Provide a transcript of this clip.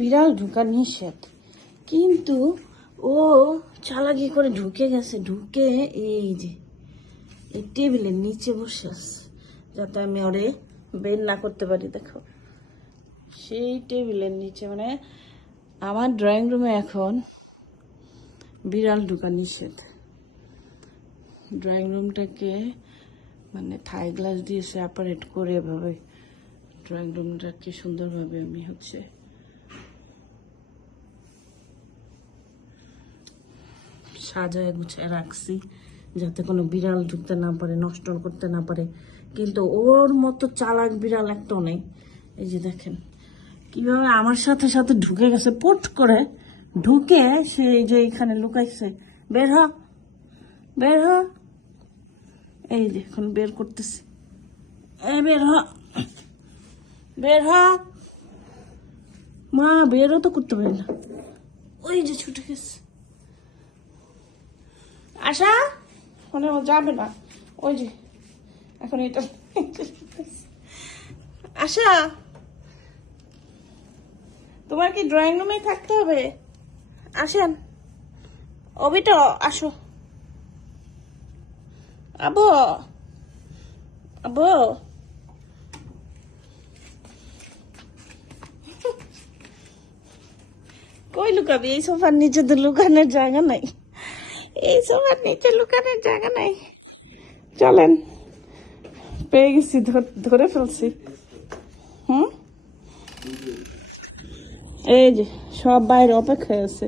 বিড়াল ঢুকা নিষেধ, কিন্তু ও চালাকি করে ঢুকে গেছে। ঢুকে এই যে এই টেবিলের নিচে বসে আছে, যাতে আমি ওরে বের না করতে পারি। দেখো সেই টেবিলের নিচে, মানে আমার ড্রয়িং রুমে এখন বিড়াল ঢুকা নিষেধ। ড্রয়িং রুমটাকে মানে থাই গ্লাস দিয়ে সেপারেট করে এভাবে ড্রয়িং রুমটাকে সুন্দরভাবে আমি সাজায় গুছায় রাখছি, যাতে কোনো বিড়াল ঢুকতে না পারে, নষ্ট করতে না পারে। কিন্তু ওর মতো চালাক বিড়াল একটাও নেই। এই যে দেখেন কিভাবে আমার সাথে সাথে ঢুকে গেছে, পট করে ঢুকে সে এই যে এখানে লুকাইছে। বের হ, বের হ। এই যে এখন বের করতেছে, বের হ, বের হ। মা বেরও তো করতে পারি না, ওই যে ছুটে গেছে। আশা মানে ও যাবে না, ওই যে এখন এটা। আশা, তোমার কি ড্রয়িং রুমেই থাকতে হবে? আসেন, অবিটা আসো। আবো, আবো, কই লুকাবি? এই সোফার নিচে তো লুকানোর জায়গা নাই, এই সোফার নিচে লুকানোর জায়গা নাই। চলেন, পেয়ে গেছি, ধরে ফেলছি। হুম, এই যে সব বাইরে অপেক্ষায় আছে।